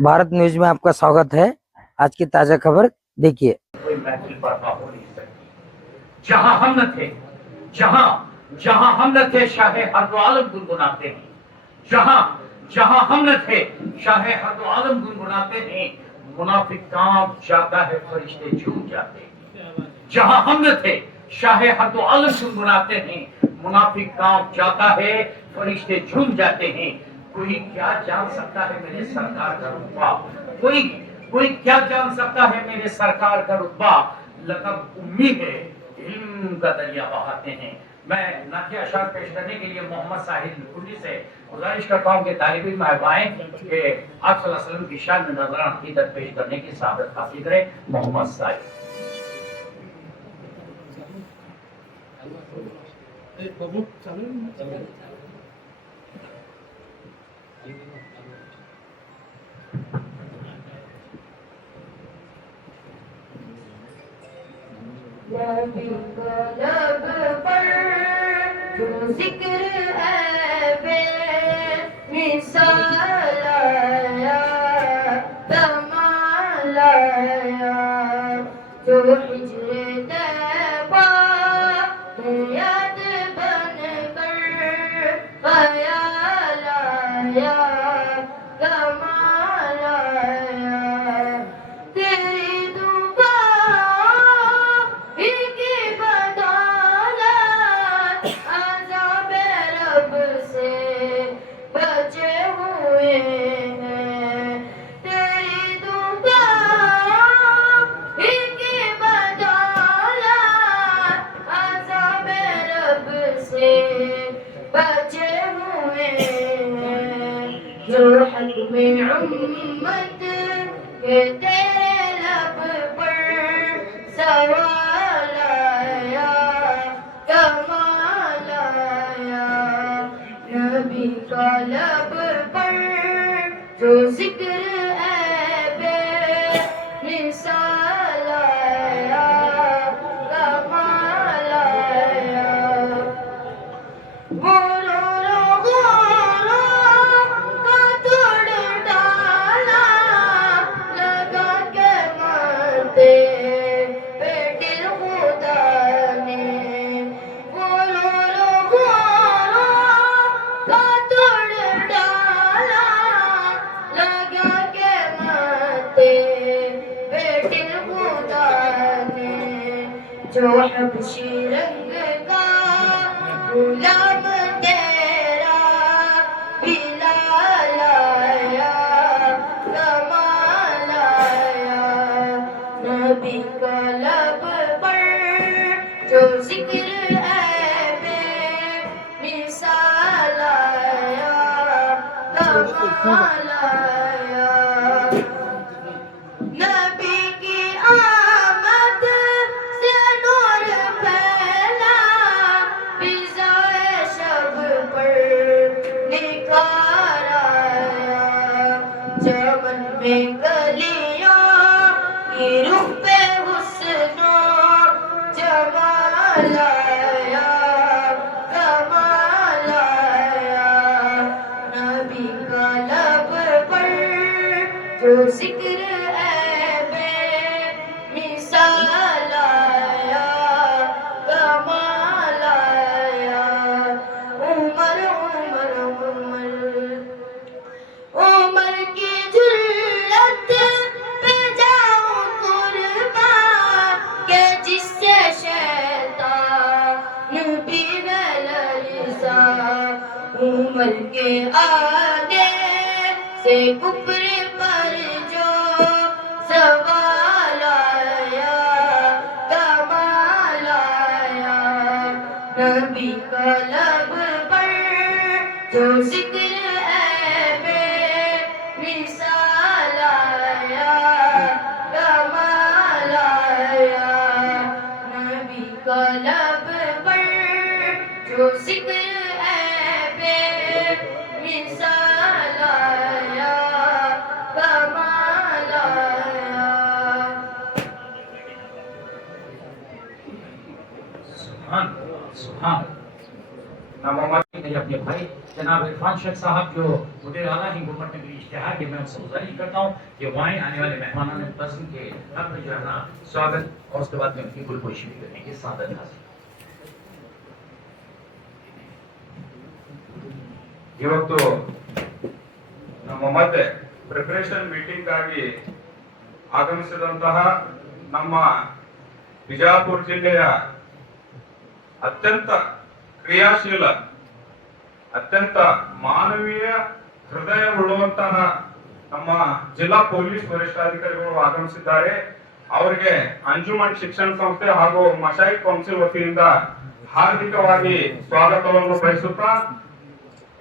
Bharat news में आपका स्वागत है। आज की ताजा खबर देखिए। कोई महफिल बर्पा हो नहीं सकती जहां हम न थे, जहां जहां हम न थे शाहे हर दो आलम गुनगुनाते हैं, जहां जहां हम न थे शाहे हर दो आलम गुनगुनाते हैं, मुनाफिक कांप जाता है फरिश्ते झूम जाते हैं। जहां हम न थे शाहे हर दो आलम गुनगुनाते हैं, मुनाफिक कांप जाता है फरिश्ते झूम जाते हैं। कोई क्या जान सकता है मेरे सरकार का रुतबा, कोई कोई क्या जान सकता है मेरे सरकार का रुतबा, लक़ब उम्मी है इल्म का दरिया बहाते हैं। मैं नाते अशार पेश करने के लिए मोहम्मद साहिल कुंडी से गुजारिश करता हूँ कि तालिब इल्म आए कि आप सल्लल्लाहु अलैहि वसल्लम की शान में नजरान अक़ीदत पेश करने की सआदत हासिल करें। मोहम्मद साहिल। नबी को लब पर जो जिक्र है बे मिसाल आया, कमाल आया, जो हिजरे तैबा याद बन कर ख्याल आया, कमाल आया। तेरी दुआ की बदौलत अज़ाब रब से बचे हुए हैं। तेरी दुआ की बदौलत अज़ाब रब से बचे हुए हैं। जो हक में उम्मत के तेरे लब पर सवाल आया, कमाल आया। नबी का लब पर जो जिक्र है बे मिसाल आया, कमाल आया। गोरों का तोड़ डाला, लगा के माते बेटे खुदा ने। गोरों का तोड़ डाला, लगा के माते बेटे खुदा ने। जो हबशी रंग का गुलाम तेरा बिलाल आया, कमाल आया। नबी का लब पर जो जिक्र है बे मिसाल आया, कमाल आया। नबी की आमद से नूर फैला, फिज़ाए शब पर निखार आया। चमन में कलियों की रुख पे हुस्नो जमाल आया, कमाल आया। नबी का लब पर जो जिक्र है बे मिसाल आया, कमाल आया। उमर उमर उमर उमर की जुल्लत पे जाऊं कुर्बान, के जिससे शैतान भी न लरज़ा। उमर के आगे से कुफ्र पर जो सवाल आया, कमाल आया। नबी का लब पर जो जिक्र है बे मिसाल आया, कमाल आया। नबी का लब पर जो जिक्र है बे मिसाल आया, कमाल आया। सुभान सुभान ನಮ್ಮ ಮಧ್ಯ मैं अपने भाई जनाब इरफान शेख साहब जो मुझे आला ही हुकूमत में भी इश्तिहार के मैं उनसे गुजारिश करता हूँ कि वहीं आने वाले मेहमानों ने पसंद के हक में जो है ना स्वागत और उसके बाद में उनकी गुलपोशी भी करने की सादत हासिल। ಇವತ್ತು ನಮ್ಮ ಮಧ್ಯೆ ಪ್ರಿಪರೇಷನ್ ಮೀಟಿಂಗ್ ಆಗಿ ಆಗಮಿಸಿದಂತಹ ನಮ್ಮ ಬಿಜಾಪುರ ಜಿಲ್ಲೆಯ ಅತ್ಯಂತ ಕ್ರಿಯಾಶೀಲ ಅತ್ಯಂತ ಮಾನವೀಯ ಹೃದಯ ಉಳ್ಳುವಂತಹ ನಮ್ಮ ಜಿಲ್ಲಾ ಪೊಲೀಸ್ ವರಿಷ್ಠಾಧಿಕಾರಿಗಳು ಆಗಮಿಸಿದ್ದಾರೆ. ಅವರಿಗೆ ಅಂಜುಮನ್ ಶಿಕ್ಷಣ ಸಂಸ್ಥೆ ಹಾಗೂ ಮಶಾಯಿಕ್ ಕೌನ್ಸಿಲ್ ವತಿಯಿಂದ ಹಾರ್ದಿಕವಾಗಿ ಸ್ವಾಗತವನ್ನು ಬಯಸುತ್ತಾ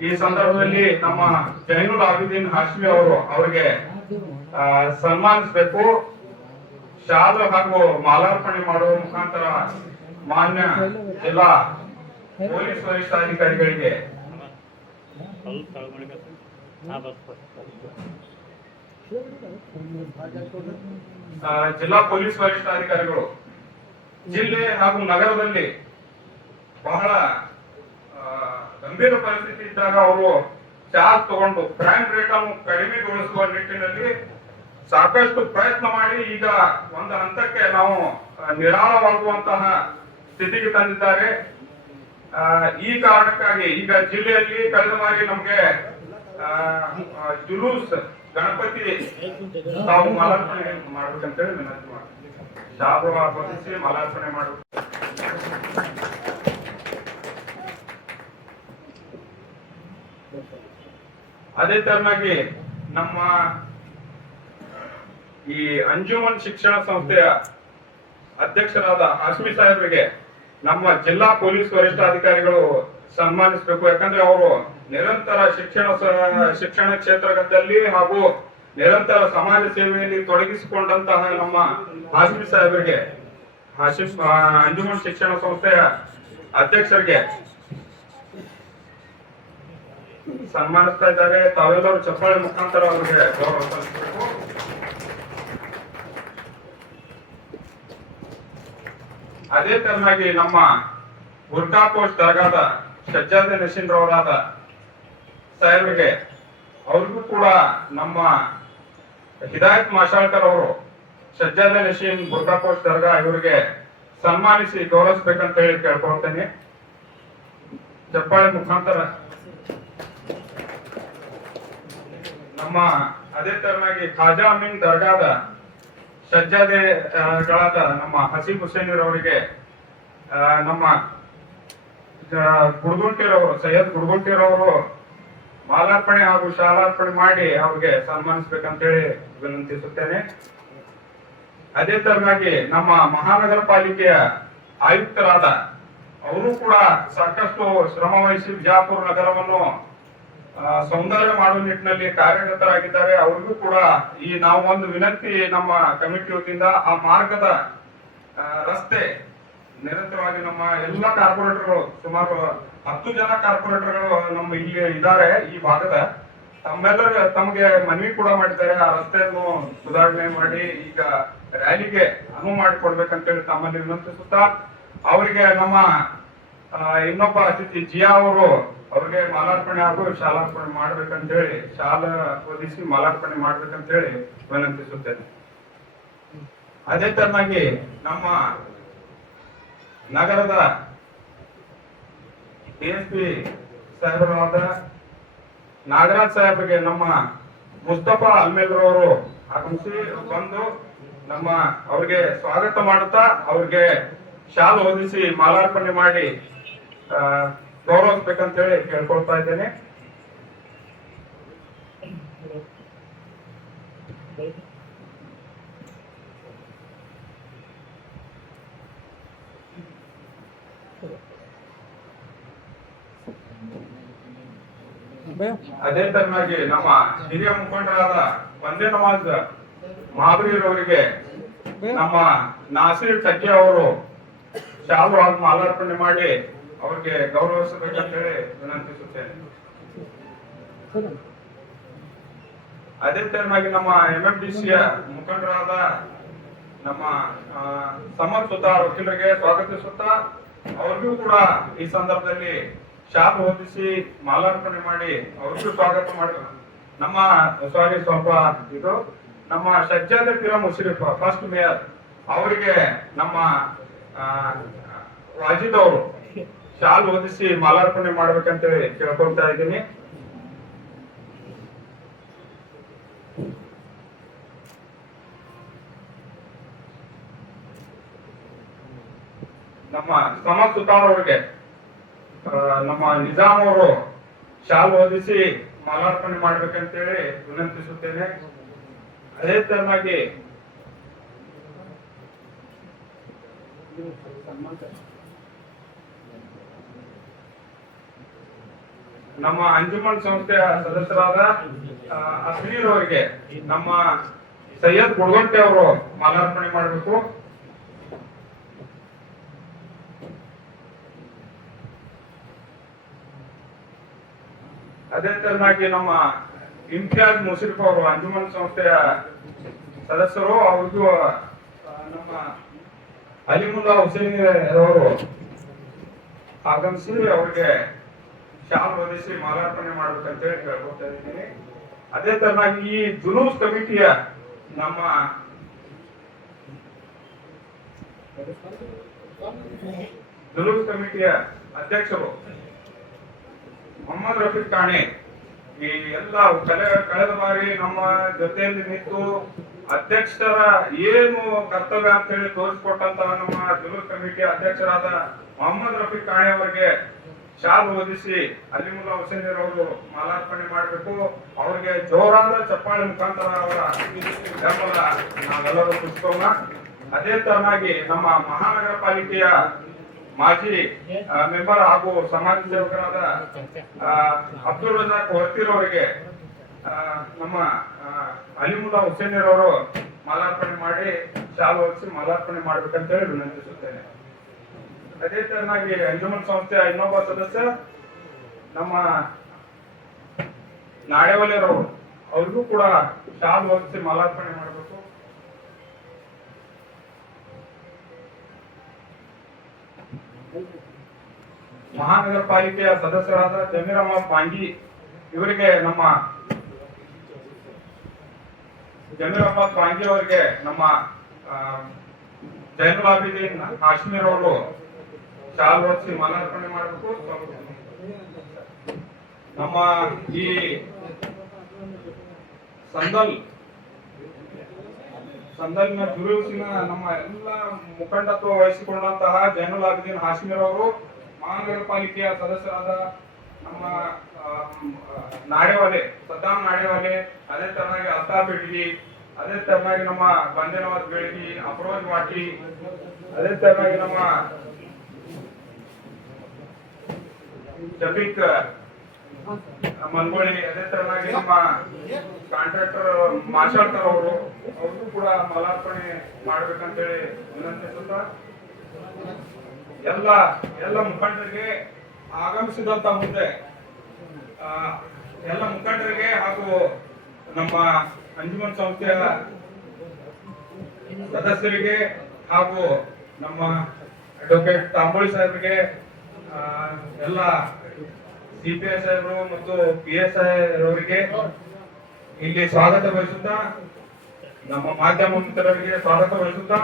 ಈ ಸಂದರ್ಭದಲ್ಲಿ ನಮ್ಮ ಜೈನುಲ್ ಆಬಿದೀನ್ ಹಾಶ್ಮಿ ಅವರು ಅವರಿಗೆ ಸನ್ಮಾನಿಸಬೇಕು. ಶಾಲು ಹಾಗೂ ಮಾಲಾರ್ಪಣೆ ಮಾಡುವ ಮುಖಾಂತರ ಮಾನ್ಯ ಜಿಲ್ಲಾ ಪೊಲೀಸ್ ವರಿಷ್ಠಾಧಿಕಾರಿಗಳಿಗೆ ಜಿಲ್ಲಾ ಪೊಲೀಸ್ ವರಿಷ್ಠಾಧಿಕಾರಿಗಳು ಜಿಲ್ಲೆ ಹಾಗೂ ನಗರದಲ್ಲಿ ಬಹಳ ಗಂಭೀರ ಪರಿಸ್ಥಿತಿ ಇದ್ದಾಗ ಅವರು ಚಾರ್ಜ್ ತಗೊಂಡು ಕ್ರೈಮ್ ರೇಟ್ ಅನ್ನು ಕಡಿಮೆಗೊಳಿಸುವ ನಿಟ್ಟಿನಲ್ಲಿ ಸಾಕಷ್ಟು ಪ್ರಯತ್ನ ಮಾಡಿ ಈಗ ಒಂದು ಹಂತಕ್ಕೆ ನಾವು ನಿರಾಳವಾಗುವಂತಹ ಸ್ಥಿತಿಗೆ ತಂದಿದ್ದಾರೆ. ಈ ಕಾರಣಕ್ಕಾಗಿ ಈಗ ಜಿಲ್ಲೆಯಲ್ಲಿ ಕಳೆದ ಬಾರಿ ನಮ್ಗೆ ಜುಲೂಸ್ ಗಣಪತಿ ತಾವು ಮಾಲಾರ್ಪಣೆ ಮಾಡ್ಬೇಕಂತೇಳಿ ವಿನಂತಿ ಮಾಡ್ತೀವಿ. ಶಾಲು ಹೊದಿಸಿ ಮಾಲಾರ್ಪಣೆ ಮಾಡಬೇಕು. ಅದೇ ತರನಾಗಿ ನಮ್ಮ ಈ ಅಂಜುಮನ್ ಶಿಕ್ಷಣ ಸಂಸ್ಥೆಯ ಅಧ್ಯಕ್ಷರಾದ ಹಾಶ್ಮಿ ಸಾಹೇಬರಿಗೆ ನಮ್ಮ ಜಿಲ್ಲಾ ಪೊಲೀಸ್ ವರಿಷ್ಠಾಧಿಕಾರಿಗಳು ಸನ್ಮಾನಿಸಬೇಕು. ಯಾಕಂದ್ರೆ ಅವರು ನಿರಂತರ ಶಿಕ್ಷಣ ಕ್ಷೇತ್ರದಲ್ಲಿ ಹಾಗೂ ನಿರಂತರ ಸಮಾಜ ಸೇವೆಯಲ್ಲಿ ತೊಡಗಿಸಿಕೊಂಡಂತಹ ನಮ್ಮ ಹಾಶ್ಮಿ ಸಾಹೇಬರಿಗೆ ಅಂಜುಮನ್ ಶಿಕ್ಷಣ ಸಂಸ್ಥೆಯ ಅಧ್ಯಕ್ಷರಿಗೆ ಸನ್ಮಾನಿಸ್ತಾ ಇದ್ದಾರೆ. ತಾವೆಲ್ಲರೂ ಚಪ್ಪಾಳೆ ಮುಖಾಂತರ ಅವರಿಗೆ ಗೌರವ ಸಲ್ಲಿಸಬೇಕು. ಅದೇ ತರನಾಗಿ ನಮ್ಮ ಗುರ್ಕಾಕೋಟ್ ದರ್ಗಾದ ಸಜ್ಜಾದೆ ನಶೀನ್ ರವರಾದ ಸಾಹೇಬರಿಗೆ ಅವ್ರಿಗೂ ಕೂಡ ನಮ್ಮ ಹಿದಾಯತ್ ಮಾಶಾಳ್ಕರ್ ಅವರು ಸಜ್ಜಾದೆ ನಶೀನ್ ಗುರ್ಕಾಕೋಟ್ ದರ್ಗಾ ಇವರಿಗೆ ಸನ್ಮಾನಿಸಿ ಗೌರವಿಸಬೇಕಂತ ಹೇಳಿ ಕೇಳ್ಕೊಳ್ತೇನೆ. ಚಪ್ಪಾಳೆ ಮುಖಾಂತರ ನಮ್ಮ ಅದೇ ತರನಾಗಿ ಖಾಜಾ ಅಮೀನ್ ದರ್ಗಾದ ಸಜ್ಜಾದೆಗಳಾದ ನಮ್ಮ ಹಸೀಬ್ ಹುಸೇನಿರವರಿಗೆ ನಮ್ಮ ಗುಡ್ಗುಂಟಿರವರು ಸೈಯದ್ ಗುಡ್ಗುಂಟಿರವರು ಮಾಲಾರ್ಪಣೆ ಹಾಗೂ ಶಾಲಾರ್ಪಣೆ ಮಾಡಿ ಅವ್ರಿಗೆ ಸನ್ಮಾನಿಸ್ಬೇಕಂತ ಹೇಳಿ ವಿನಂತಿಸುತ್ತೇನೆ. ಅದೇ ತರನಾಗಿ ನಮ್ಮ ಮಹಾನಗರ ಪಾಲಿಕೆಯ ಆಯುಕ್ತರಾದ ಅವರು ಕೂಡ ಸಾಕಷ್ಟು ಶ್ರಮ ವಹಿಸಿ ಬಿಜಾಪುರ ನಗರವನ್ನು ಸೌಂದರ್ಯ ಮಾಡುವ ನಿಟ್ಟಿನಲ್ಲಿ ಕಾರ್ಯರತರಾಗಿದ್ದಾರೆ. ಅವ್ರಿಗೂ ಕೂಡ ಈ ನಾವು ಒಂದು ವಿನಂತಿ ನಮ್ಮ ಕಮಿಟಿ ವತಿಯಿಂದ ಆ ಮಾರ್ಗದ ರಸ್ತೆ ನಿರಂತರವಾಗಿ ನಮ್ಮ ಎಲ್ಲ ಕಾರ್ಪೊರೇಟರ್ಗಳು ಸುಮಾರು 10 ಜನ ಕಾರ್ಪೊರೇಟರ್ಗಳು ನಮ್ಮ ಇಲ್ಲಿ ಇದ್ದಾರೆ ಈ ಭಾಗದ ತಮ್ಮೆಲ್ಲರೂ ತಮಗೆ ಮನವಿ ಕೂಡ ಮಾಡಿದ್ದಾರೆ. ಆ ರಸ್ತೆಯನ್ನು ಸುಧಾರಣೆ ಮಾಡಿ ಈಗ ರ್ಯಾಲಿಗೆ ಅನುವು ಮಾಡಿಕೊಡ್ಬೇಕಂತೇಳಿ ತಮ್ಮಲ್ಲಿ ವಿನಂತಿಸುತ್ತಾ ಅವರಿಗೆ ನಮ್ಮ ಇನ್ನೊಬ್ಬ ಅತಿಥಿ ಜಿಯಾ ಅವರು ಅವ್ರಿಗೆ ಮಾಲಾರ್ಪಣೆ ಹಾಗೂ ಶಾಲಾರ್ಪಣೆ ಮಾಡ್ಬೇಕಂತೇಳಿ ಶಾಲಾ ಹೊದಿಸಿ ಮಾಲಾರ್ಪಣೆ ಮಾಡ್ಬೇಕಂತೇಳಿ ವಿನಂತಿಸುತ್ತೇನೆ. ಅದೇ ತರನಾಗಿ ನಮ್ಮ ನಗರದ DSP ಸಾಹೇಬರಾದ ನಾಗರಾಜ್ ಸಾಹೇಬ್ರಿಗೆ ನಮ್ಮ ಮುಸ್ತಫಾ ಅಲ್ಮೇಲ್ರವರು ಆಗಮಿಸಿ ಬಂದು ನಮ್ಮ ಅವ್ರಿಗೆ ಸ್ವಾಗತ ಮಾಡುತ್ತಾ ಅವ್ರಿಗೆ ಶಾಲು ಹೊದಿಸಿ ಮಾಲಾರ್ಪಣೆ ಮಾಡಿ ಗೌರವಿಸ್ಬೇಕಂತ ಹೇಳಿ ಕೇಳ್ಕೊಳ್ತಾ ಇದ್ದೇನೆ. ಅದೇ ತರನಾಗಿ ನಮ್ಮ ಹಿರಿಯ ಮುಖಂಡರಾದ ವಂದೇ ನವಾಜ್ ಮಹಾಬೀರವರಿಗೆ ನಮ್ಮ ನಾಸೀರ್ ಟಕ್ಕೆ ಅವರು ಶಾಲು ಹಾಗೂ ಮಾಲಾರ್ಪಣೆ ಮಾಡಿ ಅವ್ರಿಗೆ ಗೌರವಿಸಬೇಕಂತ ಹೇಳಿ ವಿನಂತಿಸುತ್ತೇನೆ. ಅದೇ ತರನಾಗಿ ನಮ್ಮ MFDCಯ ಮುಖಂಡರಾದ ನಮ್ಮ ಸಮರ್ ಸುತಾರ್ ವಕೀಲರಿಗೆ ಸ್ವಾಗತಿಸುತ್ತಾ ಅವ್ರಿಗೂ ಕೂಡ ಈ ಸಂದರ್ಭದಲ್ಲಿ ಶಾಲು ಹೊದಿಸಿ ಮಾಲಾರ್ಪಣೆ ಮಾಡಿ ಅವ್ರಿಗೂ ಸ್ವಾಗತ ಮಾಡಿ ನಮ್ಮ ಸಾರಿ ಸ್ವಲ್ಪ ಇದು ನಮ್ಮ ಸಜ್ಜಾದ ಪೀರ ಮುಷರಿಫ್ ಫಸ್ಟ್ ಮೇಯರ್ ಅವರಿಗೆ ನಮ್ಮ ವಾಜಿದ್ ಅವರು ಶಾಲು ಹೊದಿಸಿ ಮಾಲಾರ್ಪಣೆ ಮಾಡ್ಬೇಕಂತೇಳಿ ಕೇಳ್ಕೊಳ್ತಾ ಇದ್ದೀನಿ. ನಮ್ಮ ಸಮದ್ ಸುತಾರ್ ಅವರಿಗೆ ನಮ್ಮ ನಿಜಾಮ್ ಅವರು ಶಾಲು ಹೊದಿಸಿ ಮಾಲಾರ್ಪಣೆ ಮಾಡ್ಬೇಕಂತೇಳಿ ವಿನಂತಿಸುತ್ತೇನೆ. ಅದೇ ತರನಾಗಿ ನಮ್ಮ ಅಂಜುಮನ್ ಸಂಸ್ಥೆಯ ಸದಸ್ಯರಾದ ಅಸ್ಮೀರ್ ಅವರಿಗೆ ನಮ್ಮ ಸೈಯದ್ ಗುಡ್ಗಂಟೆ ಅವರು ಮಾಲಾರ್ಪಣೆ ಮಾಡಬೇಕು. ಅದೇ ತರನಾಗಿ ನಮ್ಮ ಇಮ್ತಿಯಾಜ್ ಮುಷರಿಫ್ ಅವರು ಅಂಜುಮನ್ ಸಂಸ್ಥೆಯ ಸದಸ್ಯರು, ಅವ್ರಿಗೂ ನಮ್ಮ ಅಲಿಮುಲ್ಲಾ ಹುಸೇನ್ ಅವರು ಆಗಮಿಸಿ ಅವರಿಗೆ ಶಾಲು ಹೊದಿಸಿ ಮಾಲಾರ್ಪಣೆ ಮಾಡ್ಬೇಕಂತೇಳಿ ಕೇಳ್ಕೊತಾ ಇದ್ದೀನಿ. ಅದೇ ತರನಾಗಿ ಈ ಜುಲೂಸ್ ಕಮಿಟಿಯ ನಮ್ಮ ಜುಲೂಸ್ ಕಮಿಟಿಯ ಅಧ್ಯಕ್ಷರು ಮೊಹಮ್ಮದ್ ರಫೀಕ್ ಕಾಣೆ ಈ ಎಲ್ಲ ಕಳೆದ ಬಾರಿ ನಮ್ಮ ಜೊತೆಯಲ್ಲಿ ನಿಂತು ಅಧ್ಯಕ್ಷರ ಏನು ಕರ್ತವ್ಯ ಅಂತ ಹೇಳಿ ತೋರಿಸಿಕೊಟ್ಟಂತ ನಮ್ಮ ಜುಲೂಸ್ ಕಮಿಟಿಯ ಅಧ್ಯಕ್ಷರಾದ ಮೊಹಮ್ಮದ್ ರಫೀಕ್ ಕಾಣೆ ಅವರಿಗೆ ಶಾಲು ಹೊದಿಸಿ ಅಲಿಮುಲ್ಲಾ ಹುಸೇನ್ ಅವರು ಮಾಲಾರ್ಪಣೆ ಮಾಡಬೇಕು. ಅವರಿಗೆ ಜೋರಾದ ಚಪ್ಪಾಳೆ ಮುಖಾಂತರ ಅವರ ಬೆಂಬಲ ನಾವೆಲ್ಲರೂ ಕುಸಿಸೋಣ. ಅದೇ ತರನಾಗಿ ನಮ್ಮ ಮಹಾನಗರ ಪಾಲಿಕೆಯ ಮಾಜಿ ಮೆಂಬರ್ ಹಾಗೂ ಸಮಾಜ ಸೇವಕರಾದ ಅಬ್ದುಲ್ ರಜಾಕ್ ಹೊರ್ತೀರ್ ಅವರಿಗೆ ನಮ್ಮ ಅಲಿಮುಲ್ಲಾ ಹುಸೇನ್ ಅವರು ಮಾಲಾರ್ಪಣೆ ಮಾಡಿ ಶಾಲು ಹೊದಿಸಿ ಮಾಲಾರ್ಪಣೆ ಮಾಡ್ಬೇಕಂತ ಹೇಳಿ ವಿನಂತಿಸುತ್ತೇನೆ. ಅದೇ ತರನಾಗಿ ಅಂಜುಮನ್ ಸಂಸ್ಥೆಯ ಇನ್ನೊಬ್ಬ ಸದಸ್ಯ ನಮ್ಮ ನಾಳೆವಲಿಯರವರು, ಅವ್ರಿಗೂ ಕೂಡ ಶಾಲು ಹೊದಿಸಿ ಮಾಲಾರ್ಪಣೆ ಮಾಡಬೇಕು. ಮಹಾನಗರ ಪಾಲಿಕೆಯ ಸದಸ್ಯರಾದ ಜಮೀರ್ ಅಹಮದ್ ಪಾಂಗಿ ಇವರಿಗೆ ನಮ್ಮ ಜಮೀರ್ ಅಹಮದ್ ಪಾಂಗಿ ಅವರಿಗೆ ನಮ್ಮ ಜೈನುಲ್ ಆಬಿದೀನ್ ಕಾಶ್ಮೀರ್ ಅವರು ಶಾಲು ಹೊದಿಸಿ ಮಾಲಾರ್ಪಣೆ ಮಾಡಬೇಕು. ನಮ್ಮ ಈ ಸಂದಲ್ನ ಜುಲೂಸಿನ ನಮ್ಮ ಎಲ್ಲ ಮುಖಂಡತ್ವ ವಹಿಸಿಕೊಂಡಂತಹ ಜೈನುಲ್ ಆಬಿದೀನ್ ಹಾಶ್ಮೀರ್ ಅವರು, ಮಹಾನಗರ ಪಾಲಿಕೆಯ ಸದಸ್ಯರಾದ ನಮ್ಮ ನಾಡೇವಾಲೆ ಸದ್ದಾಂ ನಾಡೇವಾಲೆ, ಅದೇ ತರನಾಗಿ ಅಲ್ತಾಫ್ ಬೆಡ್ಗಿ, ಅದೇ ತರನಾಗಿ ನಮ್ಮ ಬಂದೇನವಾಜ್ ಬೆಳಗಿ, ಅಫರೋಜ್ ವಾಟಿ, ಅದೇ ತರನಾಗಿ ನಮ್ಮ ಶಫೀಕ್ ಮನ್ಗೋಳಿ, ಅದೇ ತರನಾಗಿ ನಮ್ಮ ಕಾಂಟ್ರಾಕ್ಟರ್ ಮಾರ್ಷಾಲ್ಕರ್ ಅವರು, ಅವ್ರಿಗೂ ಕೂಡ ಮಾಲಾರ್ಪಣೆ ಮಾಡ್ಬೇಕಂತೇಳಿ ವಿನಂತಿಸುತ್ತಾ ಎಲ್ಲ ಮುಖಂಡರಿಗೆ ಆಗಮಿಸಿದಂತ ಮುಂದೆ ಎಲ್ಲ ಮುಖಂಡರಿಗೆ ಹಾಗೂ ನಮ್ಮ ಅಂಜುಮನ್ ಸಂಸ್ಥೆಯ ಸದಸ್ಯರಿಗೆ ಹಾಗೂ ನಮ್ಮ ಅಡ್ವೊಕೇಟ್ ತಾಂಬೋಳಿ ಸಾಹೇಬರಿಗೆ, ಎಲ್ಲ ಸಿಪಿಐ ಸಾಹೇಬರು ಮತ್ತು PSI ಅವರಿಗೆ ಇಲ್ಲಿ ಸ್ವಾಗತ ಬಯಸುತ್ತಾ, ನಮ್ಮ ಮಾಧ್ಯಮ ಮಿತ್ರರಿಗೆ ಸ್ವಾಗತ ಬಯಸುತ್ತಾ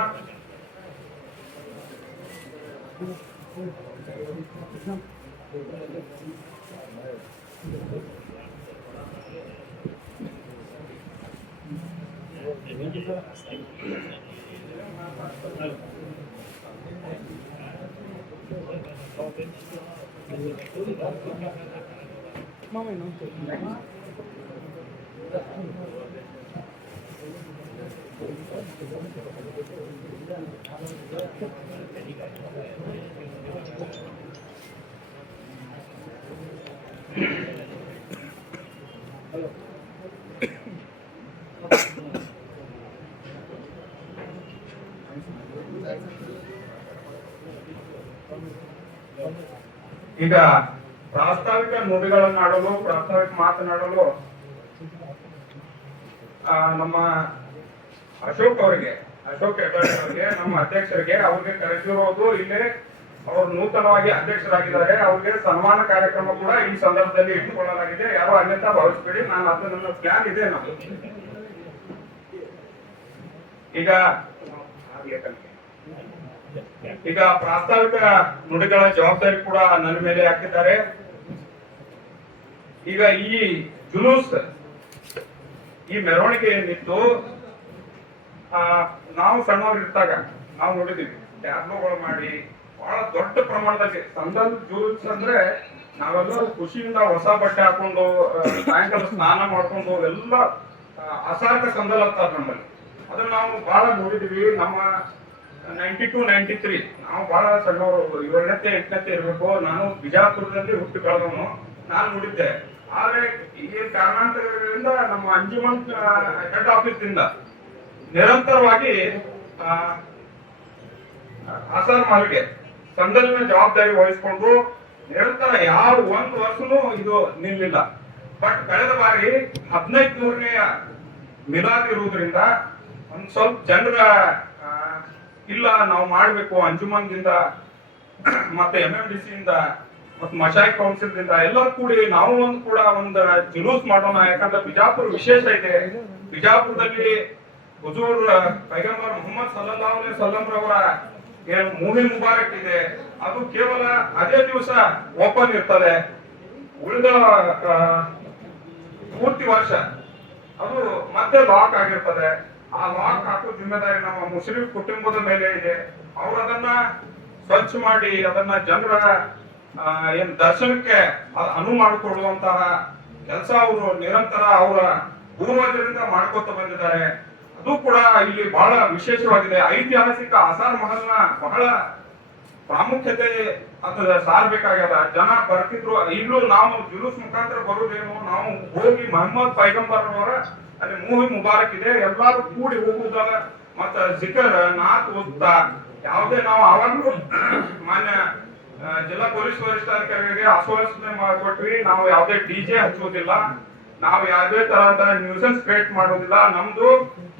ಈಗ ಪ್ರಾಸ್ತಾವಿಕ ನುಡಿಗಳನ್ನಾಡಲು, ಪ್ರಾಸ್ತಾವಿಕ ಮಾತನಾಡಲು ನಮ್ಮ ಅಶೋಕ್ ಹೆಬ್ಬಾಳ್ಕರ್ ಅವರಿಗೆ, ನಮ್ಮ ಅಧ್ಯಕ್ಷರಿಗೆ, ಅವ್ರಿಗೆ ಕರೆಸಿರೋದು ಇಲ್ಲೇ ಅವರು ನೂತನವಾಗಿ ಅಧ್ಯಕ್ಷರಾಗಿದ್ದಾರೆ. ಅವ್ರಿಗೆ ಸನ್ಮಾನ ಕಾರ್ಯಕ್ರಮ ಕೂಡ ಈ ಸಂದರ್ಭದಲ್ಲಿ ಇಟ್ಟುಕೊಳ್ಳಲಾಗಿದೆ. ಯಾರು ಅನ್ಯತಾ ಭಾವಿಸಬೇಡಿ, ನಾನು ಅದು ನನ್ನ ಪ್ಲಾನ್ ಇದೆ ನಮ್ದು. ಈಗ ಪ್ರಾಸ್ತಾವಿಕ ನುಡಿಗಳ ಜವಾಬ್ದಾರಿ ಕೂಡ ನನ್ನ ಮೇಲೆ ಹಾಕಿದ್ದಾರೆ. ಈಗ ಈ ಜುಲೂಸ್, ಈ ಮೆರವಣಿಗೆ ಏನಿತ್ತು, ನಾವು ಸಣ್ಣವ್ರು ಇರ್ತಾಗ ನಾವು ನೋಡಿದೀವಿ ಟ್ಯಾಬ್ಲೋಗಳು ಮಾಡಿ ಬಹಳ ದೊಡ್ಡ ಪ್ರಮಾಣದಲ್ಲಿ ಸಂದಲ್ ಜುಲೂಸ್ ಅಂದ್ರೆ ನಾವೆಲ್ಲರೂ ಖುಷಿಯಿಂದ ಹೊಸ ಬಟ್ಟೆ ಹಾಕೊಂಡು ಸಾಯಂಕಾಲ ಸ್ನಾನ ಮಾಡ್ಕೊಂಡು ಎಲ್ಲ ಅಸಾರ್ಕ ಸಂದಲ್ ಅಂತಾರ ನಮ್ಮಲ್ಲಿ. ಅದನ್ನ ನಾವು ಬಹಳ ನೋಡಿದೀವಿ. ನಮ್ಮ 92, 93 ನಾವು ಬಹಳ ಸಣ್ಣವರು, 7ನೇ 8ನೇ ಇರ್ಬೇಕು. ನಾನು ಬಿಜಾಪುರದಲ್ಲಿ ಹುಟ್ಟಿ ಬೆಳೆದವನು, ನಾನು ನೋಡಿದ್ದೆ. ಆದ್ರೆ ಈ ಕಾರಣಾಂತರಗಳಿಂದ ನಮ್ಮ ಅಂಜುಮನ್ ಹೆಡ್ ಆಫೀಸ್ ಇಂದ ನಿರಂತರವಾಗಿ ಆಸಾರ್ ಮಾಲ್ಗೆ ಸಂದಲಿನ ಜವಾಬ್ದಾರಿ ವಹಿಸಿಕೊಂಡು ನಿರಂತರ ಯಾರು ಒಂದು ವರ್ಷನೂ ಇದು ನಿಲ್ಲಿಲ್ಲ. ಬಟ್ ಕಳೆದ ಬಾರಿ 1500ನೇ ಮಿಲಾದ್ ಇರುವುದರಿಂದ ಒಂದ್ ಸ್ವಲ್ಪ ಜನರ ಇಲ್ಲ ನಾವು ಮಾಡ್ಬೇಕು ಅಂಜುಮನ್ದಿಂದ ಮತ್ತೆ MMDC ಇಂದ ಮತ್ತೆ ಮಶಾಯಿಕ್ ಕೌನ್ಸಿಲ್ ದಿಂದ ಎಲ್ಲರೂ ಕೂಡಿ ನಾವು ಒಂದು ಜುಲೂಸ್ ಮಾಡೋಣ. ಯಾಕಂದ್ರೆ ಬಿಜಾಪುರ ವಿಶೇಷ ಇದೆ. ಬಿಜಾಪುರದಲ್ಲಿ ಹುಜೂರ್ ಪೈಗಂಬರ್ ಮುಹಮ್ಮದ್ ಸಲ್ಲಲ್ಲಾಹು ಅಲೈಹಿ ವಸಲ್ಲಂ ರವರ ಏನು ಮೂವಿ ಮುಬಾರಕ್ ಇದೆ, ಅದು ಕೇವಲ ಅದೇ ದಿವಸ ಓಪನ್ ಇರ್ತದೆ. ಉಳಿದ ಪೂರ್ತಿ ವರ್ಷ ಅದು ಮತ್ತೆ ಲಾಕ್ ಆಗಿರ್ತದೆ. ಆ ಲಾಕ್ ಹಾಕೋ ಜಿಮ್ಮೆದಾರಿ ನಮ್ಮ ಮುಸ್ಲಿಂ ಕುಟುಂಬದ ಮೇಲೆ ಇದೆ. ಅವ್ರು ಅದನ್ನ ಸ್ವಚ್ಛ ಮಾಡಿ ಅದನ್ನ ಜನರ ಏನ್ ದರ್ಶನಕ್ಕೆ ಅನುವು ಮಾಡಿಕೊಡುವಂತಹ ಕೆಲಸ ಅವರು ನಿರಂತರ ಅವರ ಪೂರ್ವಜರಿಂದ ಮಾಡ್ಕೊತ ಬಂದಿದ್ದಾರೆ. ಅದು ಕೂಡ ಇಲ್ಲಿ ಬಹಳ ವಿಶೇಷವಾಗಿದೆ. ಐತಿಹಾಸಿಕ ಆಸಾರ್ ಮಹಲ್ನ ಬಹಳ ಪ್ರಾಮುಖ್ಯತೆ ಅದು ಸಾರ್ಬೇಕಾಗ್ಯದ. ಜನ ಬರ್ತಿದ್ರು. ಈಗಲೂ ನಾವು ಜುಲೂಸ್ ಮುಖಾಂತರ ಬರುವುದೇನು, ನಾವು ಹೋಗಿ ಮೊಹಮ್ಮದ್ ಪೈಗಂಬರ್ ಅವರ ಅಲ್ಲಿ ಮೂವಿ ಮುಬಾರಕ್ ಇದೆ, ಎಲ್ಲಾರು ಕೂಡಿ ಹೋಗುವುದ ಮತ್ತ ಜಿಕರ್ ನಾತ್ ಓದ್ತಾ ಯಾವುದೇ ನಾವು ಅವಾಗ್ಲೂ ಮಾನ್ಯ ಜಿಲ್ಲಾ ಪೊಲೀಸ್ ವರಿಷ್ಠಾಧಿಕಾರಿಗಳಿಗೆ ಆಶ್ವಾಸನೆ ಕೊಟ್ವಿ. ನಾವು ಯಾವುದೇ DJ ಹಚ್ಚುವುದಿಲ್ಲ, ನಾವು ಯಾವುದೇ ತರಹದ ನ್ಯೂಸೆನ್ಸ್ ಕ್ರಿಯೇಟ್ ಮಾಡೋದಿಲ್ಲ. ನಮ್ದು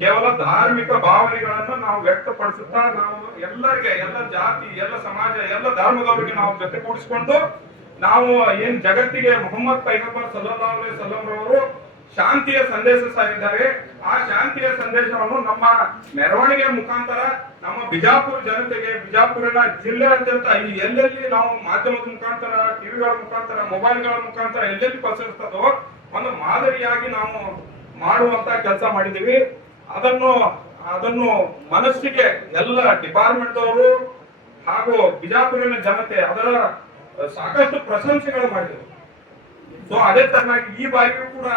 ಕೇವಲ ಧಾರ್ಮಿಕ ಭಾವನೆಗಳನ್ನು ನಾವು ವ್ಯಕ್ತಪಡಿಸುತ್ತಾ ನಾವು ಎಲ್ಲರಿಗೆ, ಎಲ್ಲ ಜಾತಿ, ಎಲ್ಲ ಸಮಾಜ, ಎಲ್ಲ ಧರ್ಮದವರಿಗೆ ನಾವು ಜೊತೆ ಕೂಡಿಸಿಕೊಂಡು ನಾವು ಏನ್ ಜಗತ್ತಿಗೆ ಮೊಹಮ್ಮದ್ ಪೈಗಂಬರ್ ಸಲ್ಲಲ್ಲಾಹು ಅಲೈಹಿ ವಸಲ್ಲಂ ರವರು ಶಾಂತಿಯ ಸಂದೇಶ ಸಾರಿದ್ದಾರೆ. ಆ ಶಾಂತಿಯ ಸಂದೇಶವನ್ನು ನಮ್ಮ ಮೆರವಣಿಗೆ ಮುಖಾಂತರ ನಮ್ಮ ಬಿಜಾಪುರ ಜನತೆಗೆ, ಬಿಜಾಪುರಿನ ಜಿಲ್ಲೆಯಾದ್ಯಂತ ಈ ಎಲ್ಲೆಲ್ಲಿ ನಾವು ಮಾಧ್ಯಮದ ಮುಖಾಂತರ, ಟಿವಿಗಳ ಮುಖಾಂತರ, ಮೊಬೈಲ್ಗಳ ಮುಖಾಂತರ ಎಲ್ಲೆಲ್ಲಿ ಪಸರಿಸ್ತದೋ ಒಂದು ಮಾದರಿಯಾಗಿ ನಾವು ಮಾಡುವಂತ ಕೆಲಸ ಮಾಡಿದೀವಿ. ಅದನ್ನು ಮನಸ್ಸಿಗೆ ಎಲ್ಲ ಡಿಪಾರ್ಟ್ಮೆಂಟ್ ಅವರು ಹಾಗೂ ಬಿಜಾಪುರಿನ ಜನತೆ ಅದರ ಸಾಕಷ್ಟು ಪ್ರಶಂಸೆಗಳು ಮಾಡಿದರು. ಸೊ ಅದೇ ತರನಾಗಿ ಈ ಬಾರಿಯೂ ಕೂಡ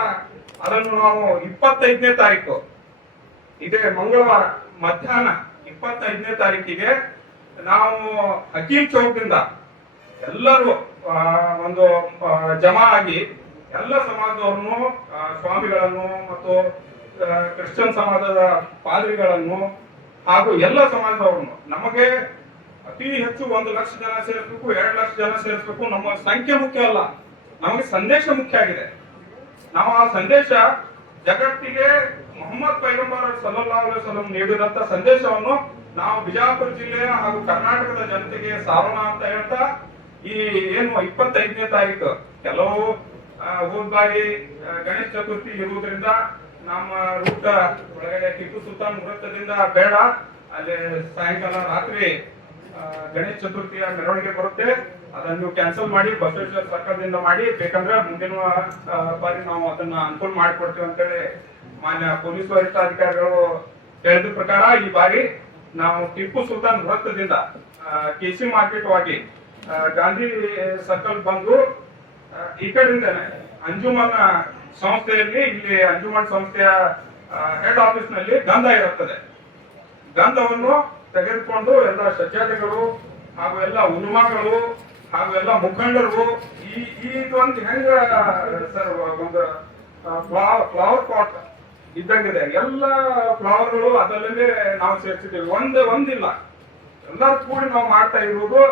ಅದನ್ನು ನಾವು 25ನೇ ತಾರೀಕು, ಇದೇ ಮಂಗಳವಾರ ಮಧ್ಯಾಹ್ನ 25ನೇ ತಾರೀಕಿಗೆ ನಾವು ಹಕೀಂ ಚೌಕದಿಂದ ಎಲ್ಲರೂ ಒಂದು ಜಮಾ ಆಗಿ ಎಲ್ಲ ಸಮಾಜದವ್ರನ್ನು, ಸ್ವಾಮಿಗಳನ್ನು ಮತ್ತು ಕ್ರಿಶ್ಚಿಯನ್ ಸಮಾಜದ ಪಾದ್ರಿಗಳನ್ನು ಹಾಗೂ ಎಲ್ಲ ಸಮಾಜದವ್ರನ್ನು, ನಮಗೆ ಅತಿ ಹೆಚ್ಚು 1 ಲಕ್ಷ ಜನ ಸೇರಿಸಬೇಕು, 2 ಲಕ್ಷ ಜನ ಸೇರಿಸಬೇಕು. ನಮ್ಮ ಸಂಖ್ಯೆ ಮುಖ್ಯ ಅಲ್ಲ, ನಮಗೆ ಸಂದೇಶ ಮುಖ್ಯ ಆಗಿದೆ. ನಾವು ಆ ಸಂದೇಶ ಜಗತ್ತಿಗೆ ಮೊಹಮ್ಮದ್ ಪೈಗಂಬರ್ ಸಲ್ಲಲ್ಲಾಹು ಅಲೈಹಿ ವಸಲ್ಲಂ ನೀಡಿದಂತ ಸಂದೇಶವನ್ನು ನಾವು ಬಿಜಾಪುರ ಜಿಲ್ಲೆಯ ಹಾಗೂ ಕರ್ನಾಟಕದ ಜನತೆಗೆ ಸಾರೋಣ ಅಂತ ಹೇಳ್ತಾ, ಈ ಏನು 25ನೇ ತಾರೀಕು ಕೆಲವು ಹೋದ ಬಾರಿ ಗಣೇಶ ಚತುರ್ಥಿ ಇರುವುದರಿಂದ ನಮ್ಮ ರೂಟ್ ಒಳಗಡೆ ಟಿಪ್ಪು ಸುಲ್ತಾನ್ ವೃತ್ತದಿಂದ ಬೇಡ, ಅಲ್ಲಿ ಸಾಯಂಕಾಲ ರಾತ್ರಿ ಗಣೇಶ ಚತುರ್ಥಿಯ ಮೆರವಣಿಗೆ ಬರುತ್ತೆ, ಅದನ್ನು ನೀವು ಕ್ಯಾನ್ಸಲ್ ಮಾಡಿ ಬಸವೇಶ್ವರ ಸರ್ಕಾರದಿಂದ ಮಾಡಿ, ಬೇಕಂದ್ರೆ ಮುಂದಿನ ಬಾರಿ ನಾವು ಅದನ್ನ ಅನುಕೂಲ ಮಾಡಿಕೊಡ್ತೀವಿ ಅಂತೇಳಿ ಮಾನ್ಯ ಪೊಲೀಸ್ ವರಿಷ್ಠಾಧಿಕಾರಿಗಳು ಹೇಳಿದ ಪ್ರಕಾರ ಈ ಬಾರಿ ನಾವು ಟಿಪ್ಪು ಸುಲ್ತಾನ್ ವೃತ್ತದಿಂದ KC ಮಾರ್ಕೆಟ್ ವಾಗಿ ಗಾಂಧಿ ಸರ್ಕಲ್ ಬಂದು ಈ ಕಡೆಯಿಂದನೇ ಅಂಜುಮನ್ ಸಂಸ್ಥೆಯಲ್ಲಿ, ಇಲ್ಲಿ ಅಂಜುಮನ್ ಸಂಸ್ಥೆಯ ಹೆಡ್ ಆಫೀಸ್ ನಲ್ಲಿ ಗಂಧ ಇರುತ್ತದೆ. ಗಂಧವನ್ನು ತೆಗೆದುಕೊಂಡು ಎಲ್ಲ ಸಜ್ಜಾತಿಗಳು ಹಾಗೂ ಎಲ್ಲ ಉನ್ಮಾಗಳು ಹಾಗೂ ಎಲ್ಲ ಮುಖಂಡರು ಇದೊಂದು ಹೆಂಗ ಸರ್ ಒಂದು ಫ್ಲವರ್ ಪಾಟ್ ಇದ್ದಂಗಿದೆ, ಎಲ್ಲ ಫ್ಲವರ್ಗಳು ಅದರಲ್ಲೇ ನಾವು ಸೇರಿಸಿದ್ದೀವಿ. ಒಂದಿಲ್ಲ, ಎಲ್ಲರೂ ಕೂಡಿ ನಾವು ಮಾಡ್ತಾ ಇರುವುದು.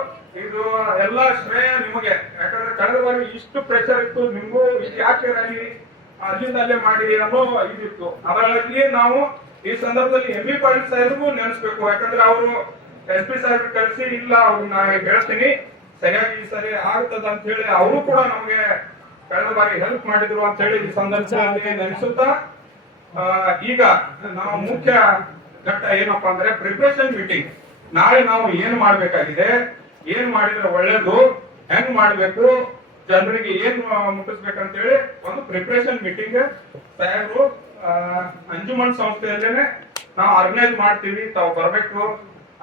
ಇದು ಎಲ್ಲ ಶ್ರೇಯ ನಿಮಗೆ. ಯಾಕಂದ್ರೆ ಕಳೆದ ಬಾರಿ ಇಷ್ಟು ಪ್ರೆಷರ್ ಇತ್ತು, ನಿಮಗೂ ಯಾಕೆ ರ್ಯಾಲಿ ಅಲ್ಲಿಂದ ಅಲ್ಲೇ ಮಾಡಿ ಅನ್ನೋ ಇದಿತ್ತು. ಅದರಲ್ಲಿ ನಾವು ಈ ಸಂದರ್ಭದಲ್ಲಿ MB ಪಾಟೀಲ್ ಸಾಹೇಬ್ರಿಗೂ ನೆನೆಸ್ಬೇಕು. ಯಾಕಂದ್ರೆ ಅವರು SP ಸಾಹೇಬ್ ಕಳಿಸಿ ಇಲ್ಲ ಅವ್ರು ನಾ ಹೇಳ್ತೀನಿ ಸರಿಯಾಗಿ ಈ ಸರಿ ಆಗ್ತದ ಅಂತ ಹೇಳಿ ಅವರು ಕೂಡ ನಮ್ಗೆ ಕಳೆದ ಬಾರಿ ಹೆಲ್ಪ್ ಮಾಡಿದ್ರು ಅಂತ ಹೇಳಿ ಈ ಸಂದರ್ಭದಲ್ಲಿ ನೆನೆಸುತ್ತಾ ಈಗ ನಾವು ಮುಖ್ಯ ಘಟ್ಟ ಏನಪ್ಪಾ ಅಂದ್ರೆ ಪ್ರಿಪರೇಷನ್ ಮೀಟಿಂಗ್. ನಾಳೆ ನಾವು ಏನ್ ಮಾಡ್ಬೇಕಾಗಿದೆ, ಏನ್ ಮಾಡಿದ್ರೆ ಒಳ್ಳೇದು, ಹೆಂಗ್ ಮಾಡ್ಬೇಕು, ಜನರಿಗೆ ಏನ್ ಮುಟ್ಟಿಸ್ಬೇಕಂತ ಹೇಳಿ ಒಂದು ಪ್ರಿಪರೇಷನ್ ಮೀಟಿಂಗ್ ಸಾಹೇಬ್ರು ಅಂಜುಮನ್ ಸಂಸ್ಥೆಯಲ್ಲೇನೆ ನಾವು ಆರ್ಗನೈಸ್ ಮಾಡ್ತೀವಿ, ತಾವು ಬರ್ಬೇಕು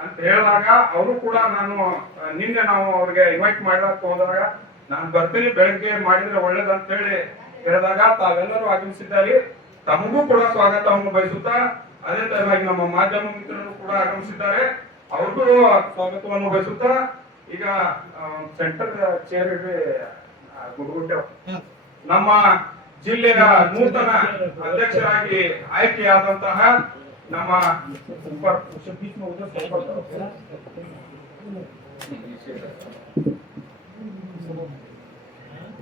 ಅಂತ ಹೇಳಿದಾಗ ಅವರು ಕೂಡ ನಿನ್ನೆ ನಾವು ಅವ್ರಿಗೆ ಇನ್ವೈಟ್ ಮಾಡಕ್ ಹೋದಾಗ ನಾನು ಬರ್ತೀನಿ ಬೆಳಗ್ಗೆ ಮಾಡಿದ್ರೆ ಒಳ್ಳೇದು ಅಂತ ಹೇಳಿ ಹೇಳಿದಾಗ ತಾವೆಲ್ಲರೂ ಆಗಮಿಸಿದ್ದಾರೆ. ತಮಗೂ ಕೂಡ ಸ್ವಾಗತವನ್ನು ಬಯಸುತ್ತಾ ಅದೇ ತರವಾಗಿ ನಮ್ಮ ಮಾಧ್ಯಮ ಮಿತ್ರರು ಕೂಡ ಆಗಮಿಸಿದ್ದಾರೆ, ಅವ್ರಿಗೂ ಸ್ವಾಗತವನ್ನು ಬಯಸುತ್ತಾ ಈಗ ಸೆಂಟರ್ ಚೇರ್ ನಮ್ಮ ಜಿಲ್ಲೆಯ ನೂತನ ಅಧ್ಯಕ್ಷರಾಗಿ ಆಯ್ಕೆಯಾದಂತಹ ನಮ್ಮ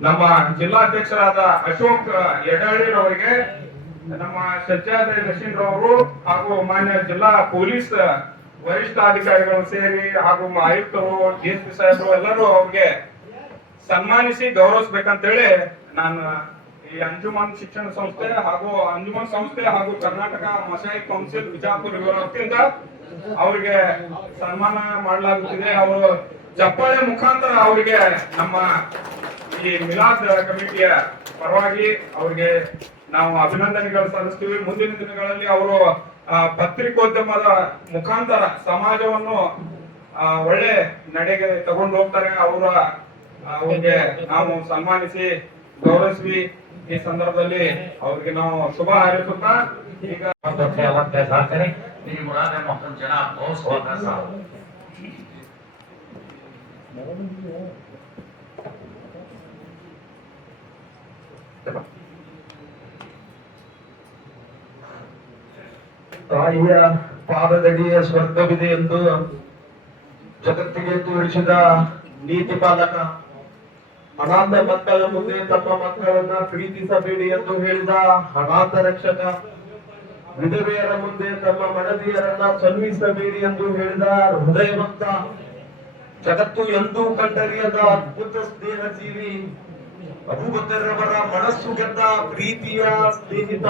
ನಮ್ಮ ಜಿಲ್ಲಾಧ್ಯಕ್ಷರಾದ ಅಶೋಕ್ ಯಡಹಳ್ಳಿರವರಿಗೆ, ನಮ್ಮ ಸಜ್ಜಾದ ನಶೀನ್ ರವರು ಹಾಗೂ ಮಾನ್ಯ ಜಿಲ್ಲಾ ಪೊಲೀಸ್ ವರಿಷ್ಠಾಧಿಕಾರಿಗಳು ಸೇರಿ ಹಾಗೂ ಆಯುಕ್ತರು, DSP ಸಾಹೇಬರು ಎಲ್ಲರೂ ಅವ್ರಿಗೆ ಸನ್ಮಾನಿಸಿ ಗೌರವಿಸ್ಬೇಕಂತೇಳಿ ನಾನು ಈ ಅಂಜುಮನ್ ಶಿಕ್ಷಣ ಸಂಸ್ಥೆ ಹಾಗೂ ಅಂಜುಮನ್ ಸಂಸ್ಥೆ ಹಾಗೂ ಕರ್ನಾಟಕ ಮಸಾಯಿ ಕೌನ್ಸಿಲ್ ಬಿಜಾಪುರ ಇವರ ವತಿಯಿಂದ ಅವರಿಗೆ ಸನ್ಮಾನ ಮಾಡಲಾಗುತ್ತಿದೆ. ಅವರು ಚಪ್ಪಾಳೆ ಮುಖಾಂತರ ಅವರಿಗೆ ನಮ್ಮ ಈ ಮಿಲಾದ್ ಕಮಿಟಿಯ ಪರವಾಗಿ ಅವರಿಗೆ ನಾವು ಅಭಿನಂದನೆಗಳು ಸಲ್ಲಿಸ್ತೀವಿ. ಮುಂದಿನ ದಿನಗಳಲ್ಲಿ ಅವರು ಪತ್ರಿಕೋದ್ಯಮದ ಮುಖಾಂತರ ಸಮಾಜವನ್ನು ಒಳ್ಳೆ ನಡೆಗೆ ತಗೊಂಡು ಹೋಗ್ತಾರೆ. ಅವ್ರಿಗೆ ನಾವು ಸನ್ಮಾನಿಸಿ ಗೌರವಿಸಿ ಈ ಸಂದರ್ಭದಲ್ಲಿ ಅವ್ರಿಗೆ ನಾವು ಶುಭ ಹಾರೈಸುತ್ತಾ ಈಗ मुराद मोहतरम जनाब बहुत स्वागत साहब। ತಾಯಿಯ ಪಾದದಡಿಯ ಸ್ವರ್ಗವಿದೆ ಎಂದು ಜಗತ್ತಿಗೆ ತೋರಿಸಿದ ನೀತಿ ಪಾಲಕ, ಅನಾಥ ಮಕ್ಕಳ ಮುಂದೆ ತಮ್ಮ ಮಕ್ಕಳನ್ನ ಪ್ರೀತಿಸಬೇಡಿ ಎಂದು ಹೇಳಿದ ಅನಾಥ ರಕ್ಷಕ, ವಿಧವೆಯರ ಮುಂದೆ ತಮ್ಮ ಮಡದಿಯರನ್ನ ಸನ್ಮಿಸಬೇಡಿ ಎಂದು ಹೇಳಿದ ಹೃದಯವಂತ, ಜಗತ್ತು ಎಂದೂ ಕಂಡರಿಯದ ಅದ್ಭುತ ಸ್ನೇಹ ಜೀವಿ, ಅಬೂಬಕರವರ ಮನಸ್ಸು ಗೆದ್ದ ಪ್ರೀತಿಯ ಸ್ನೇಹಿತ,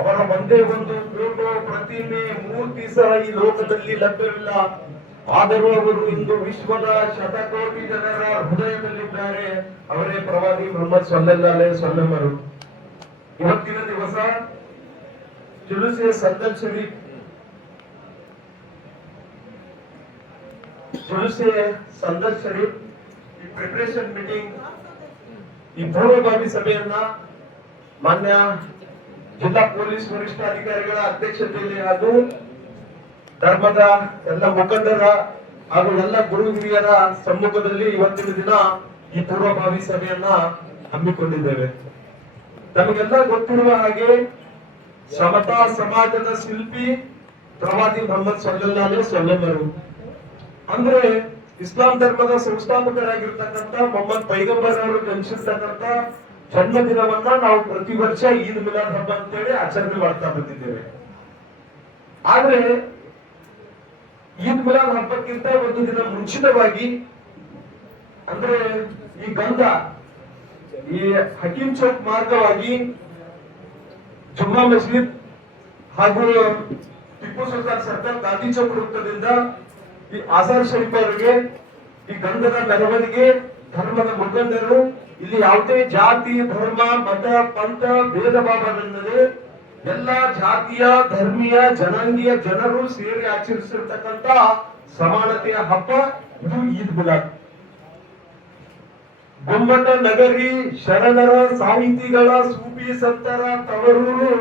ಅವರ ಒಂದೇ ಒಂದು ಫೋಟೋ, ಪ್ರತಿಮೆ, ಮೂರ್ತಿ ಸಹ ಈ ಲೋಕದಲ್ಲಿ ಲಭ್ಯವಿಲ್ಲ. ಆದರೂ ಅವರು ಇಂದು ವಿಶ್ವದ ಶತಕೋಟಿ ಜನರ ಹೃದಯದಲ್ಲಿದ್ದಾರೆ. ಅವರೇ ಪ್ರವಾದಿ ಮೊಹಮ್ಮದ್ ಸಲ್ಲಲ್ಲಾಹು ಅಲೈಹಿ ವಸಲ್ಲಂ. ಇವತ್ತಿನ ದಿವಸ ಜುಲೂಸೆ ಸಂದಲ್ ಶರೀಫ್, ಜುಲೂಸೆ ಸಂದಲ್ ಶರೀಫ್ ಈ ಪ್ರಿಪರೇಷನ್ ಮೀಟಿಂಗ್, ಈ ಪೂರ್ವಭಾವಿ ಸಭೆಯನ್ನ ಮಾನ್ಯ ಜಿಲ್ಲಾ ಪೊಲೀಸ್ ವರಿಷ್ಠಾಧಿಕಾರಿಗಳ ಅಧ್ಯಕ್ಷತೆಯಲ್ಲಿ ಹಾಗೂ ಧರ್ಮದ ಎಲ್ಲ ಮುಖಂಡರ ಹಾಗೂ ಎಲ್ಲ ಗುರು ಹಿರಿಯರ ಸಮ್ಮುಖದಲ್ಲಿ ಇವತ್ತಿನ ದಿನ ಈ ಪೂರ್ವಭಾವಿ ಸಭೆಯನ್ನ ಹಮ್ಮಿಕೊಂಡಿದ್ದೇವೆ. ನಮಗೆಲ್ಲ ಗೊತ್ತಿರುವ ಹಾಗೆ ಸಮತಾ ಸಮಾಜದ ಶಿಲ್ಪಿ ಪ್ರವಾದಿ ಮೊಹಮ್ಮದ್ ಸಲ್ಲಲ್ಲಾಹು ಅಲೈಹಿ ವಸಲ್ಲಂ ಅವರು, ಅಂದ್ರೆ ಇಸ್ಲಾಂ ಧರ್ಮದ ಸಂಸ್ಥಾಪಕರಾಗಿರ್ತಕ್ಕಂಥ ಮೊಹಮ್ಮದ್ ಪೈಗಂಬರ್ ಅವರು ಜನಿಸಿರ್ತಕ್ಕಂಥ ಜನ್ಮದಿನವನ್ನ ನಾವು ಪ್ರತಿ ವರ್ಷ ಈದ್ ಮಿಲಾದ್ ಹಬ್ಬ ಅಂತೇಳಿ ಆಚರಣೆ ಮಾಡ್ತಾ ಬಂದಿದ್ದೇವೆ. ಆದ್ರೆ ಈದ್ ಮಿಲಾದ್ ಹಬ್ಬಕ್ಕಿಂತ ಒಂದು ದಿನ ಮುಂಚಿತವಾಗಿ, ಅಂದ್ರೆ ಈ ಗಂಧ ಈ ಹಕೀಂ ಚೌಕ್ ಮಾರ್ಗವಾಗಿ ಜುಮ್ಮಾ ಮಸ್ಜಿದ್ ಹಾಗೂ ಟಿಪ್ಪು ಸುಲ್ತಾನ್ ಸರ್ಕಲ್, ಗಾಂಧಿ ಚೌಕ್ ವೃತ್ತದಿಂದ ಈ ಆಜಾದ್ ಶರೀಫ್ ಅವರಿಗೆ ಈ ಗಂಧದ ಮೆರವಣಿಗೆ, ಧರ್ಮದ ಮುಖಂಡರು, ಇಲ್ಲಿ ಯಾವುದೇ ಜಾತಿ, ಧರ್ಮ, ಮತ, ಪಂಥ ಭೇದ ಭಾವವಿಲ್ಲದೆ ಎಲ್ಲ ಜಾತಿಯ, ಧರ್ಮೀಯ, ಜನಾಂಗೀಯ ಜನರು ಸೇರಿ ಆಚರಿಸಿರ್ತಕ್ಕಂಥ ಸಮಾನತೆಯ ಹಬ್ಬ ಇದು ಈದ್ ಮಿಲಾದ್. ಗುಮ್ಮಟ ನಗರಿ ಶರಣರ, ಸಾಹಿತಿಗಳ, ಸೂಫಿ ಸಂತರ ತವರೂರು,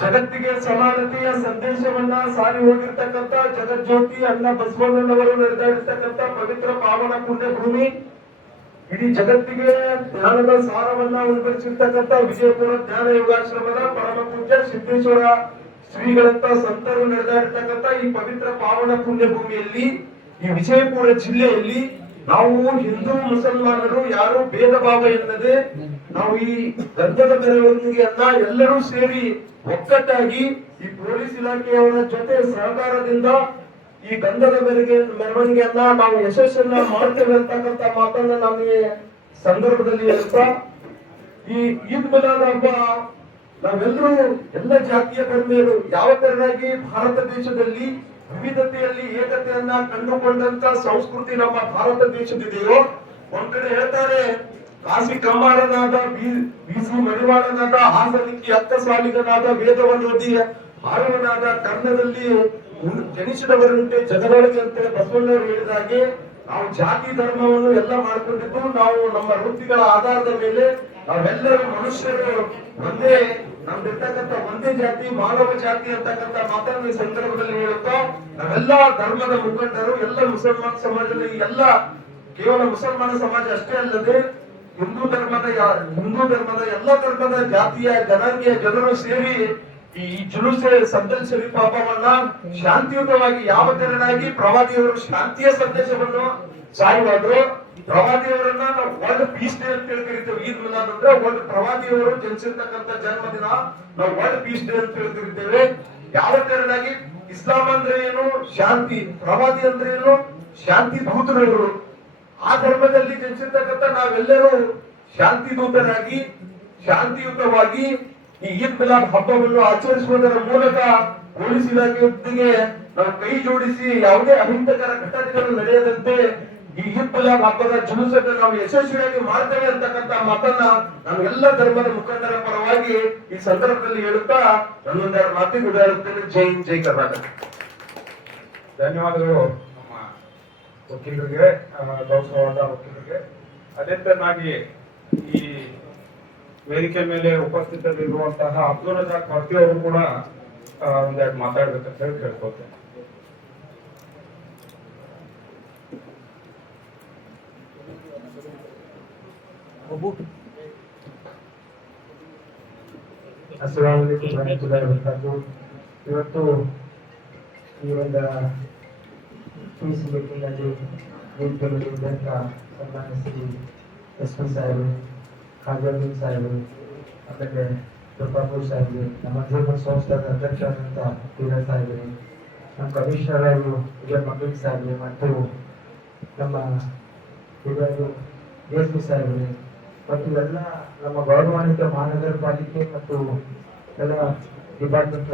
ಜಗತ್ತಿಗೆ ಸಮಾನತೆಯ ಸಂದೇಶವನ್ನ ಸಾರಿ ಹೋಗಿರ್ತಕ್ಕಂಥ ಜಗಜ್ಯೋತಿ ಅಣ್ಣ ಬಸವಣ್ಣನವರು ನಡೆದಾಡಿರ್ತಕ್ಕಂಥ ಪವಿತ್ರ ಪಾವನ ಪುಣ್ಯ ಭೂಮಿ, ಇಡೀ ಜಗತ್ತಿಗೆ ಜ್ಞಾನದ ಸಾರವನ್ನ ಉಲ್ಬರಿಸಿರ್ತಕ್ಕಂಥ ವಿಜಯಪುರ ಜ್ಞಾನ ಯೋಗಾಶ್ರಮದ ಪರಮ ಪೂಜ್ಯ ಸಿದ್ದೇಶ್ವರ ಶ್ರೀಗಳಂತ ಸಂತರು ನಡೆದಾಡಿರ್ತಕ್ಕಂಥ ಈ ಪವಿತ್ರ ಪಾವನ ಪುಣ್ಯ ಭೂಮಿಯಲ್ಲಿ, ಈ ವಿಜಯಪುರ ಜಿಲ್ಲೆಯಲ್ಲಿ ನಾವು ಹಿಂದೂ ಮುಸಲ್ಮಾನರು ಯಾರು ಭೇದ ಭಾವ ಎನ್ನದೆ ನಾವು ಈ ಗಂಧದ ಮೆರವಣಿಗೆಯನ್ನ ಎಲ್ಲರೂ ಸೇರಿ ಒಕ್ಕಟ್ಟಾಗಿ ಈ ಪೊಲೀಸ್ ಇಲಾಖೆಯವರ ಜೊತೆ ಸಹಕಾರದಿಂದ ಈ ಗಂಧದ ಮೆರವಣಿಗೆಯನ್ನ ನಾವು ಯಶಸ್ಸನ್ನ ಮಾಡ್ತೇವೆ ಅಂತಕ್ಕಂಥ ಮಾತನ್ನ ನಾನು ಈ ಸಂದರ್ಭದಲ್ಲಿ ಹೇಳ್ತಾ, ಈ ಈದ್ ಮಿಲಾದ್ ಹಬ್ಬ ನಾವೆಲ್ಲರೂ ಎಲ್ಲ ಜಾತಿಯ ಧರ್ಮೀಯರು ಯಾವ ತರನಾಗಿ ಭಾರತ ದೇಶದಲ್ಲಿ ವಿವಿಧತೆಯಲ್ಲಿ ಏಕತೆಯನ್ನ ಕಂಡುಕೊಂಡಂತ ಸಂಸ್ಕೃತಿ ನಮ್ಮ ಭಾರತ ದೇಶದಿದೆಯೋ, ಒಂದ್ ಕಡೆ ಹೇಳ್ತಾರೆ ಕಾಶಿ ಕಮ್ಮಾರನಾದ ಬಿಸಿ ಮಡಿವಾಳನಾದ ಹಾಸನಿಕ್ಕಿ ಅಕ್ಕ ಸ್ವಾಲಿಗನಾದ ವೇದವನ್ನು ಓದಿ ಹಾರುವನಾದ ಕರ್ಣದಲ್ಲಿ ಜನಿಸಿದವರಂತೆ ಜಗದೊಳಗೆ ಅಂತ ಬಸವಣ್ಣವರು ಹೇಳಿದಾಗೆ ನಾವು ಜಾತಿ ಧರ್ಮವನ್ನು ಎಲ್ಲ ಮಾಡ್ಕೊಂಡಿದ್ದು ನಾವು ನಮ್ಮ ವೃತ್ತಿಗಳ ಆಧಾರದ ಮೇಲೆ ನಾವೆಲ್ಲರೂ ಮನುಷ್ಯರು ಒಂದೇ, ನಮ್ದಿರ್ತಕ್ಕಂಥ ಒಂದೇ ಜಾತಿ ಮಾನವ ಜಾತಿ ಅಂತಕ್ಕಂಥ ಮಾತನ್ನು ಈ ಸಂದರ್ಭದಲ್ಲಿ ಹೇಳುತ್ತಾ, ನಾವೆಲ್ಲ ಧರ್ಮದ ಮುಖಂಡರು ಎಲ್ಲ ಮುಸಲ್ಮಾನ ಸಮಾಜದಲ್ಲಿ ಎಲ್ಲ ಕೇವಲ ಮುಸಲ್ಮಾನ ಸಮಾಜ ಅಷ್ಟೇ ಅಲ್ಲದೆ ಹಿಂದೂ ಧರ್ಮದ ಎಲ್ಲ ಧರ್ಮದ ಜಾತಿಯ ಜನಾಂಗೀಯ ಜನರು ಸೇರಿ ಈ ಜುಲೂಸೆ ಸದ್ದಲ್ ಶರೀಫ್ ಹಬ್ಬವನ್ನ ಶಾಂತಿಯುತವಾಗಿ ಯಾವ ತೆರನಾಗಿ ಪ್ರವಾದಿಯವರು ಶಾಂತಿಯ ಸಂದೇಶವನ್ನು ಸಾರುವಾದ್ರು, ಪ್ರವಾದಿಯವರನ್ನ ನಾವು ವರ್ಲ್ಡ್ ಪೀಸ್ ಡೇ ಅಂತ ಕರಿತೇವೆ. ಈದ್ ಮಿಲಾದ್ ಅಂದ್ರೆ ವರ್ಲ್ಡ್ ಪ್ರವಾದಿಯವರು ಜನಿಸಿರ್ತಕ್ಕಂಥ ಜನ್ಮದಿನ, ನಾವು ವರ್ಲ್ಡ್ ಪೀಸ್ ಡೇ ಅಂತ ಕರಿತೇವೆ. ಯಾವ ತೆರನಾಗಿ ಇಸ್ಲಾಂ ಅಂದ್ರೆ ಏನು ಶಾಂತಿ, ಪ್ರವಾದಿ ಅಂದ್ರೆ ಏನು ಶಾಂತಿ ದೂತರು. ಆ ಧರ್ಮದಲ್ಲಿ ಜನಿಸಿರ್ತಕ್ಕಂಥ ನಾವೆಲ್ಲರೂ ಶಾಂತಿ ದೂತರಾಗಿ ಶಾಂತಿಯುತವಾಗಿ ಈ ಈದ್ ಮಿಲಾದ್ ಹಬ್ಬವನ್ನು ಆಚರಿಸುವುದರ ಮೂಲಕ ಪೊಲೀಸ್ ಇಲಾಖೆಯೊಂದಿಗೆ ನಾವು ಕೈ ಜೋಡಿಸಿ ಯಾವುದೇ ಅಹಿತಕರ ಘಟನೆಗಳು ನಡೆಯದಂತೆ ಈ ಈದ್ ಮಿಲಾದ್ ಹಬ್ಬದ ಜುಲೂಸನ್ನು ನಾವು ಯಶಸ್ವಿಯಾಗಿ ಮಾಡ್ತೇವೆ ಅಂತಕ್ಕಂಥ ಮಾತನ್ನ ನಾನು ಎಲ್ಲ ಧರ್ಮದ ಮುಖಂಡರ ಪರವಾಗಿ ಈ ಸಂದರ್ಭದಲ್ಲಿ ಹೇಳುತ್ತಾ ನನ್ನೊಂದೆರಡು ಮಾತಿಗೆ ಹೇಳುತ್ತೇನೆ. ಜೈ ಹಿಂದ್, ಜೈ ಕರ್ನಾಟಕ. ಧನ್ಯವಾದಗಳು ನಮ್ಮ ವಕೀಲರಿಗೆ, ಗೌರವವಾದ ವಕೀಲರಿಗೆ. ಅದೇ ತರನಾಗಿ ಈ ವೇದಿಕೆ ಮೇಲೆ ಉಪಸ್ಥಿತರಿರುವಂತಹ ಅಬ್ದುಲ್ ರಜಾಕ್ ಭರ್ತಿ ಅವರು ಕೂಡ ಒಂದೆರಡು ಮಾತಾಡ್ಬೇಕಂತ ಹೇಳಿ ಕೇಳ್ಕೊತೇನೆ. ಅಸ್ಸಲಾಮು ಅಲೈಕುಂ ವರಹಮತುಲ್ಲಾಹಿ ವಬರಕಾತುಹು. ಇವತ್ತು ಈ ಒಂದು ಪೀಸ್ ಮೀಟಿಂಗ್ ಅಲ್ಲಿ ನಿಂತುಕೊಂಡಿದ್ದಂತ ಸನ್ಮಾನ್ಯ ಶ್ರೀ ಎಸ್.ಪಿ. ಸಾಹೇಬರು, ಖಾಜಾಮೀನ್ ಸಾಹೇಬರು, ಆಮೇಲೆ ಪ್ರಭಾಪುರ್ ಸಾಹೇಬರು, ನಮ್ಮ ಧರ್ಮ ಸಂಸ್ಥಾದ ಅಧ್ಯಕ್ಷರಾದಂಥ ತೀರಾ ಸಾಹೇಬರು, ನಮ್ಮ ಕಮಿಷನರ್ ಅವರು ವಿಜಯ ಮಕ್ಕಳಿಗೆ ಸಾಹೇಬರು ಮತ್ತು ನಮ್ಮ ಹಿರಿಯರು ಡಿ.ಎಸ್.ಪಿ. ಸಾಹೇಬರು ಮತ್ತು ಎಲ್ಲ ನಮ್ಮ ಗೌರವಾನ್ವಿತ ಮಹಾನಗರ ಪಾಲಿಕೆ ಮತ್ತು ಎಲ್ಲ ಡಿಪಾರ್ಟ್ಮೆಂಟ್